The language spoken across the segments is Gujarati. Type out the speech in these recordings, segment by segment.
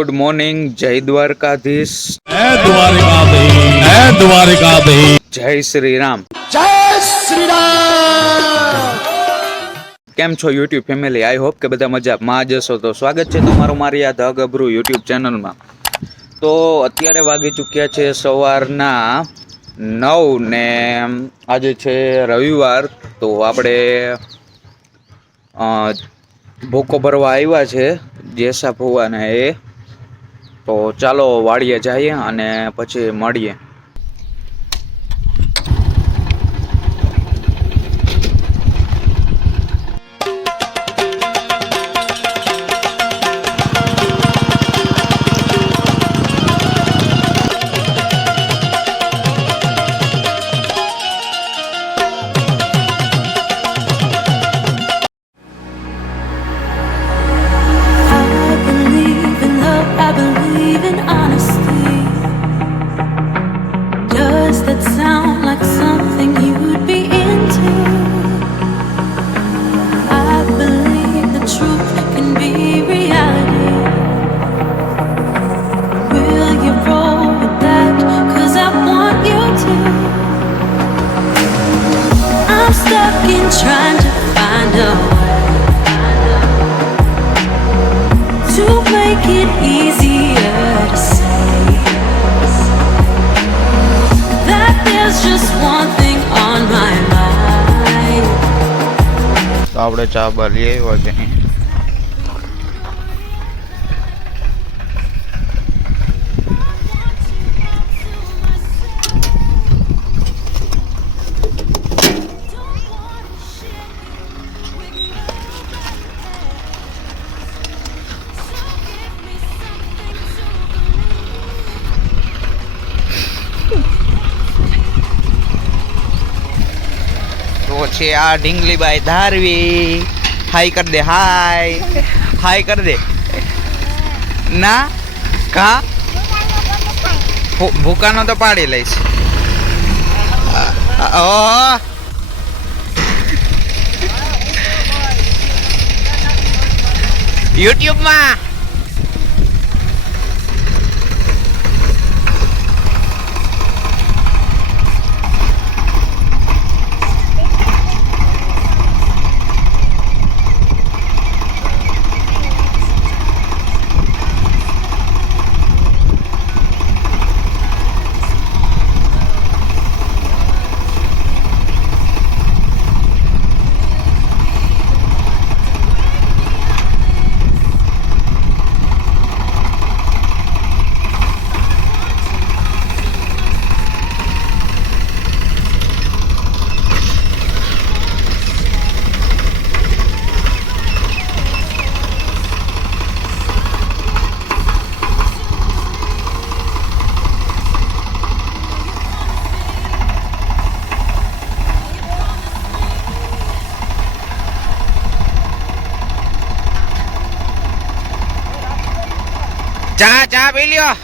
ગુડ મોર્નિંગ, જય દ્વારકાધીશ, જય શ્રી રામ. કેમ છો યુટ્યુબ ફેમિલી? આઈ હોપ કે બધા મજામાં જ હશો. તો સ્વાગત છે તમારું મારી આ ધ ગભરું યુટ્યુબ ચેનલમાં. તો અત્યારે વાગી ચૂક્યા છે સવારના 9 ને આજે છે રવિવાર. તો આપણે ભૂકો ભરવા આવ્યા છે જેસા ફુવાને એ. તો ચાલો વાડીએ જઈએ અને પછી મળીએ. Trying to find a way to make it easier to say that there's just one thing on my mind. તો આપણે ચા બાલી આવ્યા છે. છે આ ઢીંગલીબાઈ ધારવી. હાય કર દે, હાય હાય કર દે. ના કા ભૂકાનો તો પાડી લઈશ. યુટ્યુબમાં ચા પી લ્યો.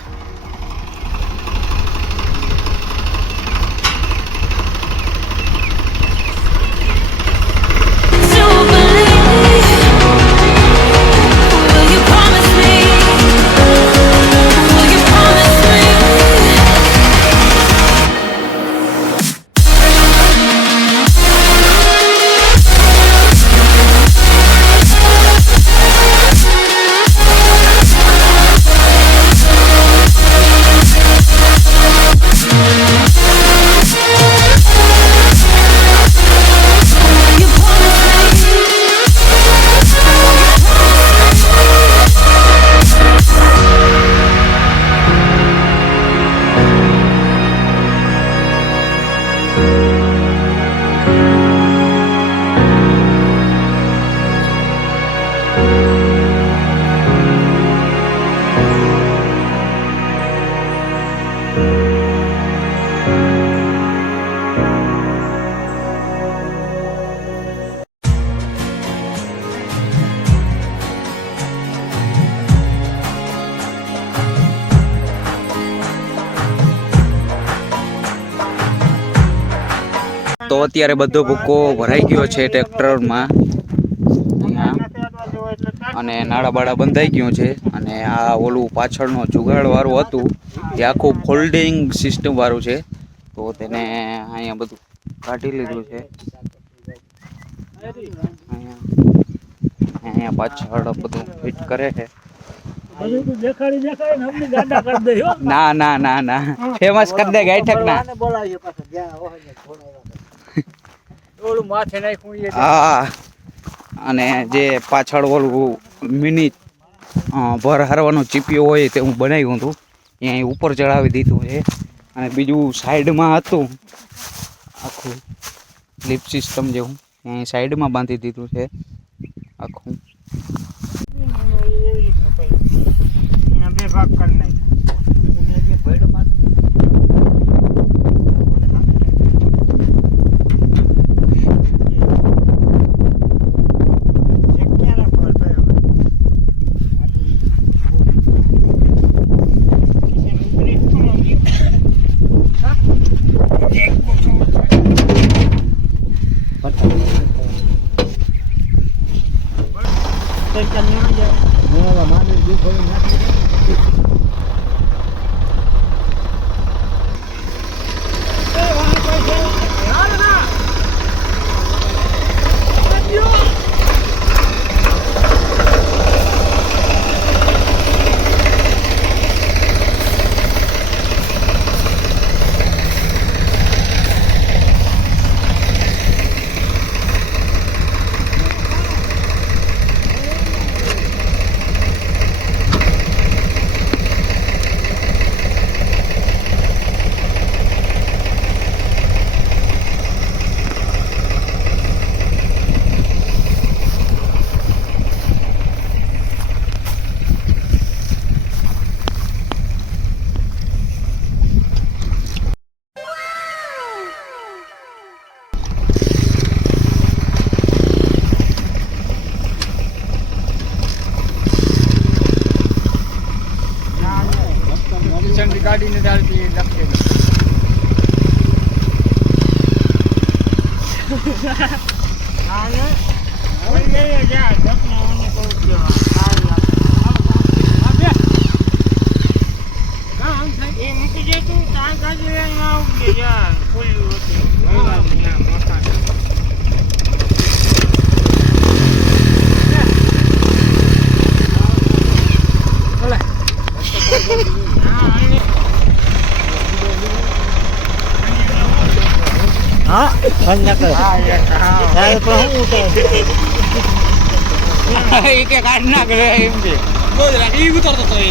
તો અત્યારે બધો ભૂકો ભરાઈ ગયો છે ટ્રેક્ટરમાં. અને નાળા બાળા બંધાઈ ગયું છે. અને આ ઓલું પાછળનો જુગાડવાળું હતું એ આખું ફોલ્ડિંગ સિસ્ટમ વાળું છે. તો તેને અહીંયા બધું કાઢી લીધું છે. અહીંયા પાછળ બધું ફિટ કરે છે. ના ના ના ના ફેમસ કરી દે ગાયઠક ના. હા અને જે પાછળ ઓલું મિની ભર હારવાનું ચીપિયો હોય તે હું બનાવ્યું હતું અહીંયા ઉપર ચડાવી દીધું છે. અને બીજું સાઈડમાં હતું આખું લિફ્ટ સિસ્ટમ જેવું અહીં સાઈડમાં બાંધી દીધું છે આખું. બે ભાગ કરી નાખ. ગાડીને ચાલતી લખે મૂકી દે તું ત્યાં ગાડી લઈને આવજે યાર ખુલ્લું કે કાઢ નાખ એમ છે ઉતરતો તો એ